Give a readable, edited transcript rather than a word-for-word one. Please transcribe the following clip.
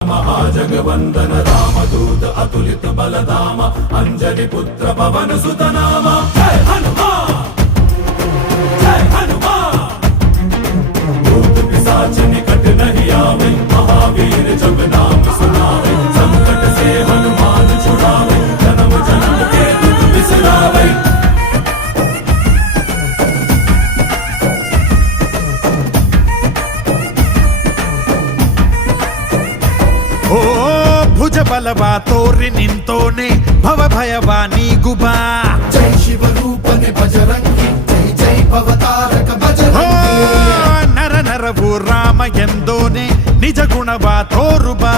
महाजगवंदन रामदूत अतुलित बलधाम अंजनी पुत्र पवन सुत नाम जय हनुमान जय हनुमान भूत पिशाच निकट नहीं आवे महावीर जब नाम सुनावे संकट से हनुमान छुड़ावे जन्म जन्म के दुख बिसरावे। ಓ ಭುಜ ಬಲವಾ ತೋರಿ ನಿಂತೋನೆ ಭವ ಭಯವಾ ನೀಗುಬಾ ಜೈ ಶಿವ ರೂಪನೆ ಬಜರಂಗಿ ಜೈ ಜೈ ಭವತಾರಕ ಬಜರಂಗಿ ನರ ನರವು ರಾಮ ಎಂದೋನೆ ನಿಜ ಗುಣವಾ ತೋರುಬಾ